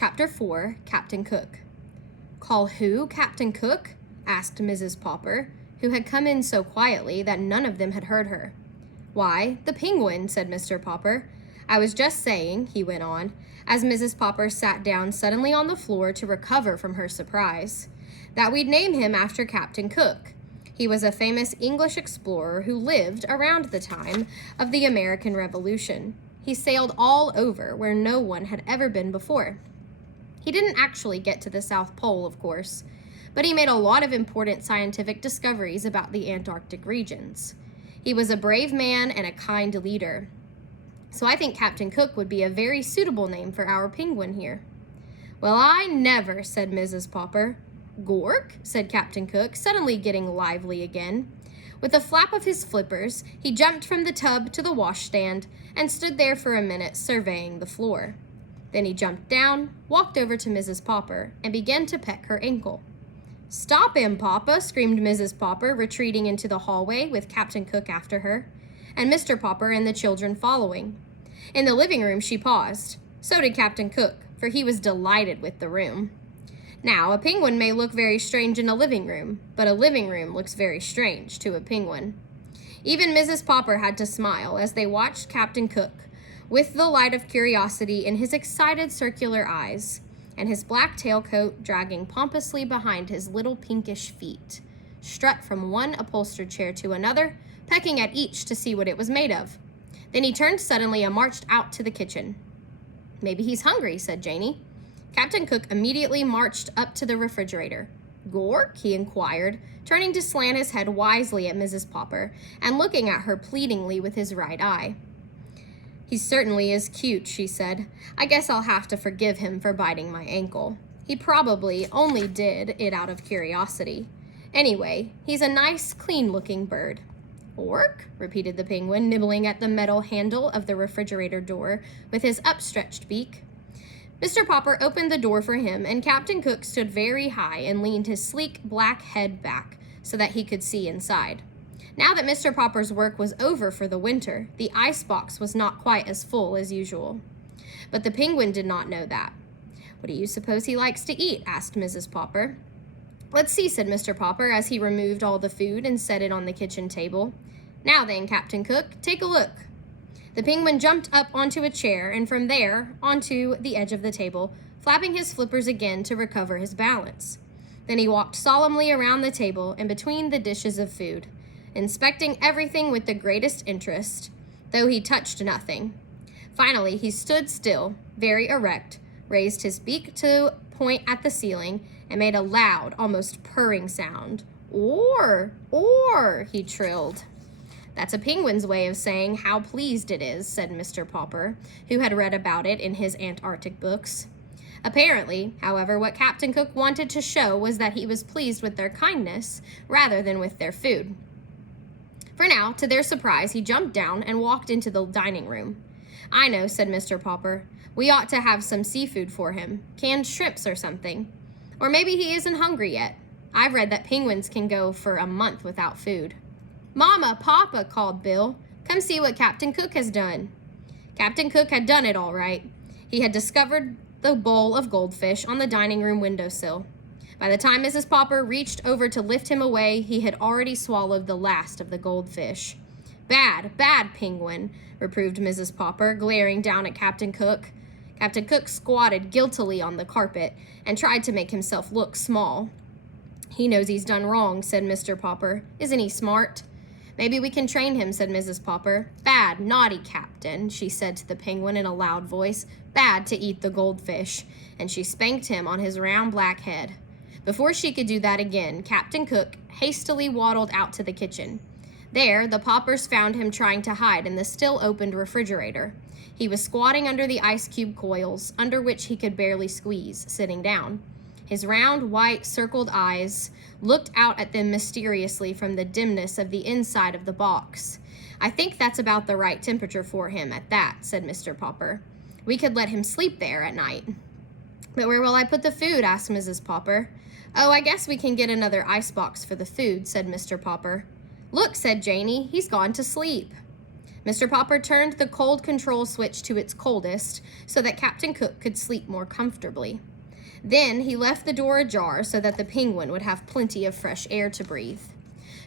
Chapter 4, Captain Cook. "Call who Captain Cook?" asked Mrs. Popper, who had come in so quietly that none of them had heard her. "Why, the Penguin," said Mr. Popper. "I was just saying," he went on, as Mrs. Popper sat down suddenly on the floor to recover from her surprise, "that we'd name him after Captain Cook. He was a famous English explorer who lived around the time of the American Revolution. He sailed all over where no one had ever been before. He didn't actually get to the South Pole, of course, but he made a lot of important scientific discoveries about the Antarctic regions. He was a brave man and a kind leader. So I think Captain Cook would be a very suitable name for our penguin here." "Well, I never," said Mrs. Popper. "Gork?" said Captain Cook, suddenly getting lively again. With a flap of his flippers, he jumped from the tub to the washstand and stood there for a minute surveying the floor. Then he jumped down, walked over to Mrs. Popper, and began to peck her ankle. "Stop him, Papa!" screamed Mrs. Popper, retreating into the hallway with Captain Cook after her, and Mr. Popper and the children following. In the living room she paused. So did Captain Cook, for he was delighted with the room. Now, a penguin may look very strange in a living room, but a living room looks very strange to a penguin. Even Mrs. Popper had to smile as they watched Captain Cook, with the light of curiosity in his excited circular eyes, and his black tailcoat dragging pompously behind his little pinkish feet, strut from one upholstered chair to another, pecking at each to see what it was made of. Then he turned suddenly and marched out to the kitchen. "Maybe he's hungry," said Janey. Captain Cook immediately marched up to the refrigerator. "Gork?" he inquired, turning to slant his head wisely at Mrs. Popper and looking at her pleadingly with his right eye. "He certainly is cute," she said. "I guess I'll have to forgive him for biting my ankle. He probably only did it out of curiosity. Anyway, he's a nice, clean-looking bird." "Ork?" repeated the penguin, nibbling at the metal handle of the refrigerator door with his upstretched beak. Mr. Popper opened the door for him, and Captain Cook stood very high and leaned his sleek black head back so that he could see inside. Now that Mr. Popper's work was over for the winter, the icebox was not quite as full as usual. But the penguin did not know that. "What do you suppose he likes to eat?" asked Mrs. Popper. "Let's see," said Mr. Popper as he removed all the food and set it on the kitchen table. "Now then, Captain Cook, take a look." The penguin jumped up onto a chair and from there onto the edge of the table, flapping his flippers again to recover his balance. Then he walked solemnly around the table and between the dishes of food, inspecting everything with the greatest interest, though he touched nothing. Finally, he stood still, very erect, raised his beak to point at the ceiling, and made a loud, almost purring sound. "Or," he trilled. "That's a penguin's way of saying how pleased it is," said Mr. Popper, who had read about it in his Antarctic books. Apparently, however, what Captain Cook wanted to show was that he was pleased with their kindness rather than with their food. For now, to their surprise, he jumped down and walked into the dining room. "I know," said Mr. Popper. "We ought to have some seafood for him, canned shrimps or something. Or maybe he isn't hungry yet. I've read that penguins can go for a month without food." "Mama, Papa," called Bill, "come see what Captain Cook has done." Captain Cook had done it all right. He had discovered the bowl of goldfish on the dining room windowsill. By the time Mrs. Popper reached over to lift him away, he had already swallowed the last of the goldfish. "Bad, bad penguin," reproved Mrs. Popper, glaring down at Captain Cook. Captain Cook squatted guiltily on the carpet and tried to make himself look small. "He knows he's done wrong," said Mr. Popper. "Isn't he smart?" "Maybe we can train him," said Mrs. Popper. "Bad, naughty captain," she said to the penguin in a loud voice. "Bad to eat the goldfish," and she spanked him on his round black head. Before she could do that again, Captain Cook hastily waddled out to the kitchen. There, the Poppers found him trying to hide in the still-opened refrigerator. He was squatting under the ice cube coils, under which he could barely squeeze, sitting down. His round, white, circled eyes looked out at them mysteriously from the dimness of the inside of the box. "I think that's about the right temperature for him at that," said Mr. Popper. "We could let him sleep there at night." "But where will I put the food?" asked Mrs. Popper. "Oh, I guess we can get another icebox for the food," said Mr. Popper. "Look," said Janey, "he's gone to sleep." Mr. Popper turned the cold control switch to its coldest so that Captain Cook could sleep more comfortably. Then he left the door ajar so that the penguin would have plenty of fresh air to breathe.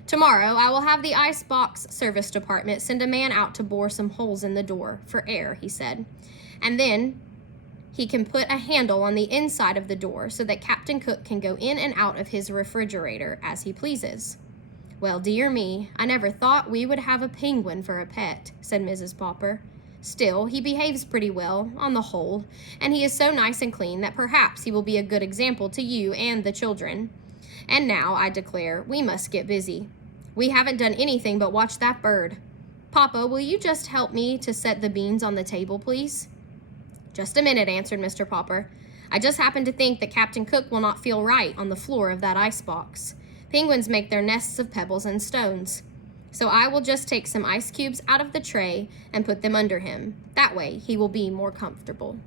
Tomorrow, I will have the icebox service department send a man out to bore some holes in the door for air, he said. And then he can put a handle on the inside of the door so that Captain Cook can go in and out of his refrigerator as he pleases. Well, dear me, I never thought we would have a penguin for a pet, said Mrs. Popper. Still, he behaves pretty well, on the whole, and he is so nice and clean that perhaps he will be a good example to you and the children. And now, I declare, we must get busy. We haven't done anything but watch that bird. Papa, will you just help me to set the beans on the table, please? Just a minute, answered Mr. Popper. I just happen to think that Captain Cook will not feel right on the floor of that icebox. Penguins make their nests of pebbles and stones. So I will just take some ice cubes out of the tray and put them under him. That way, he will be more comfortable.